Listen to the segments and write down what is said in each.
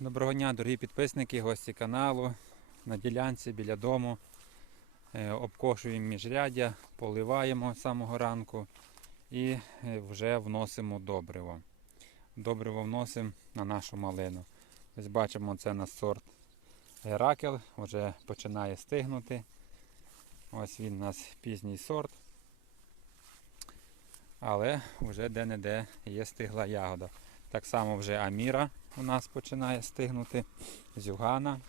Доброго дня, дорогі підписники, гості каналу. На ділянці біля дому е, обкошуємо міжряддя, поливаємо з самого ранку і е, вже вносимо добриво. Добриво вносимо на нашу малину. Ось бачимо, це на сорт Геракел, вже починає стигнути. Ось він у нас пізній сорт. Але вже де-не-де є стигла ягода. Так само вже Аміра у нас починає стигнути. Зюгана.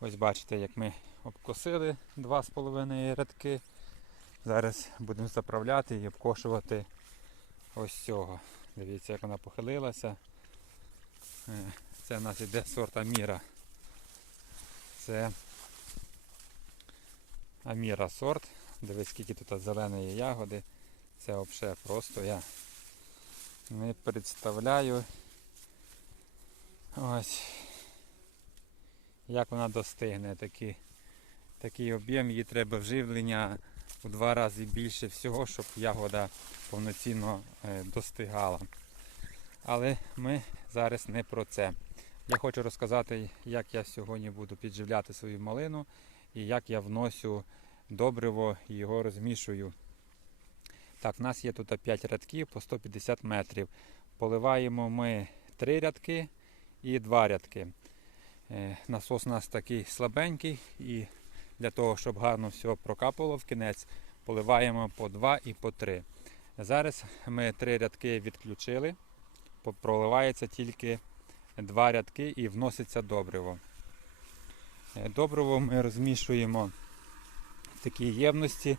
Ось бачите, як ми обкосили 2,5 рядки. Зараз будемо заправляти і обкошувати ось цього. Дивіться, як вона похилилася. Е, Це у нас іде сорт Аміра. Це Аміра сорт. Дивись, скільки тут зеленої ягоди. Це взагалі просто я не представляю. Ось. Як вона достигне такий, такий об'єм, їй треба вживлення у два рази більше всього, щоб ягода повноцінно е, достигала. Але ми зараз не про це. Я хочу розказати, як я сьогодні буду підживляти свою малину і як я вносю добриво і його розмішую. Так, у нас є тут 5 рядків по 150 метрів. Поливаємо ми 3 рядки і 2 рядки. Е, Насос у нас такий слабенький і для того, щоб гарно все прокапало в кінець, поливаємо по 2 і по 3. Зараз ми 3 рядки відключили, проливається тільки 2 рядки і вноситься добриво. Е, Добриво ми розмішуємо в такій ємності.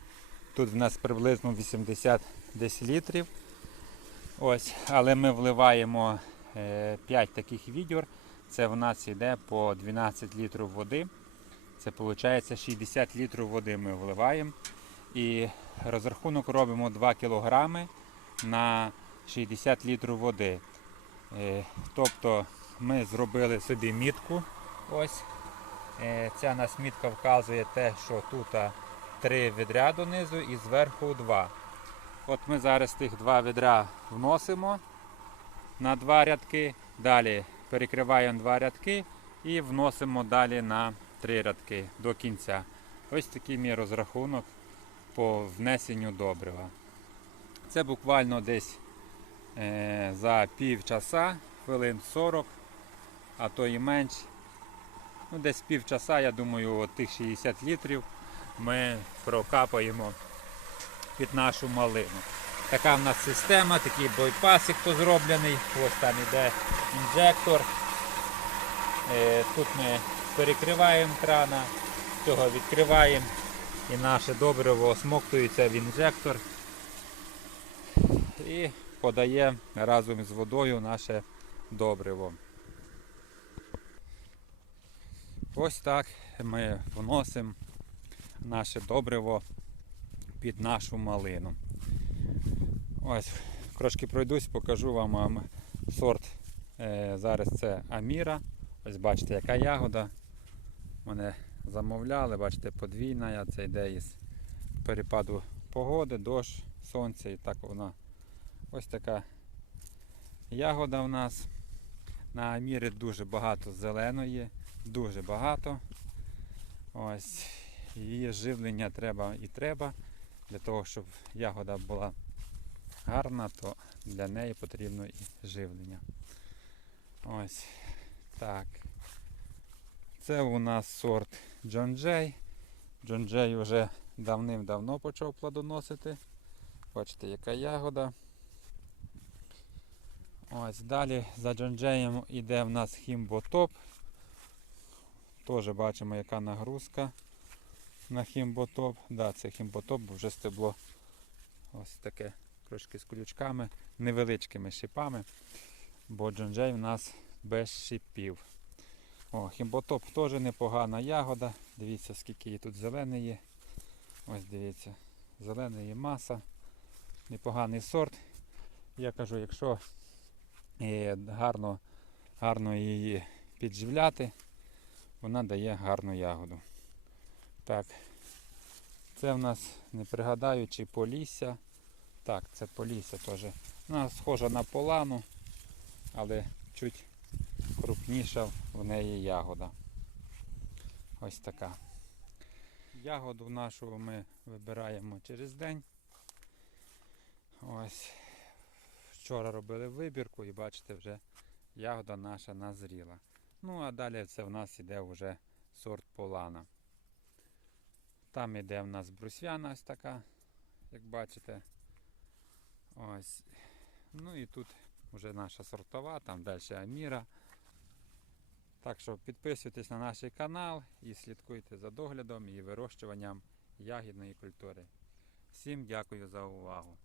Тут в нас приблизно 80 десь літрів. Ось, але ми вливаємо 5 таких відьор. Це в нас йде по 12 літрів води. Це виходить 60 літрів води ми вливаємо. І розрахунок робимо 2 кг на 60 літрів води. Е, Тобто ми зробили собі мітку. Ось. Е, Ця нас мітка вказує те, що тут а, три відря донизу і зверху два. От ми зараз тих два відра вносимо на два рядки. Далі перекриваємо два рядки і вносимо далі на три рядки до кінця. Ось такий мій розрахунок по внесенню добрива. Це буквально десь е, за пів часа, хвилин 40, а то і менш. Ну, десь пів часа, я думаю, от тих 60 літрів ми прокапаємо під нашу малину. Така в нас система, такий бойпасик то зроблений. Ось там іде інжектор. Е, Тут ми перекриваємо крана, цього відкриваємо і наше добриво осмоктується в інжектор і подає разом з водою наше добриво. Ось так ми вносимо наше добриво під нашу малину. Ось, трошки пройдусь, покажу вам сорт. Е, зараз це Аміра. Ось бачите, яка ягода. Мене замовляли, бачите, подвійна, це йде із перепаду погоди, дощ, сонце і так вона. Ось така ягода у нас. На Амірі дуже багато зеленої, дуже багато. Ось. Її живлення треба і треба. Для того, щоб ягода була гарна, то для неї потрібно і живлення. Ось так. Це у нас сорт Джон Джей. Джон Джей вже давним-давно почав плодоносити. Бачите, яка ягода. Ось далі за Джон Джеєм йде в нас хімботоп. Теж бачимо, яка нагрузка на хімботоп. Да, це хімботоп, бо вже стебло ось таке трошки з колючками, невеличкими шипами. Бо Джон Джей в нас без шипів. О, хімботоп теж непогана ягода. Дивіться, скільки її тут зеленої. Ось дивіться, зеленої маса. Непоганий сорт. Я кажу, якщо е, гарно, гарно її підживляти, вона дає гарну ягоду. Так, це в нас не пригадаю, полісся. Так, це полісся теж. Вона схожа на полану, але чуть крупніша в неї ягода. Ось така. Ягоду нашу ми вибираємо через день. Ось. Вчора робили вибірку і бачите, вже ягода наша назріла. Ну а далі це в нас іде вже сорт полана. Там іде в нас брусвяна ось така, як бачите. Ось. Ну і тут вже наша сортова, там далі Аміра. Так що підписуйтесь на наш канал і слідкуйте за доглядом і вирощуванням ягідної культури. Всім дякую за увагу.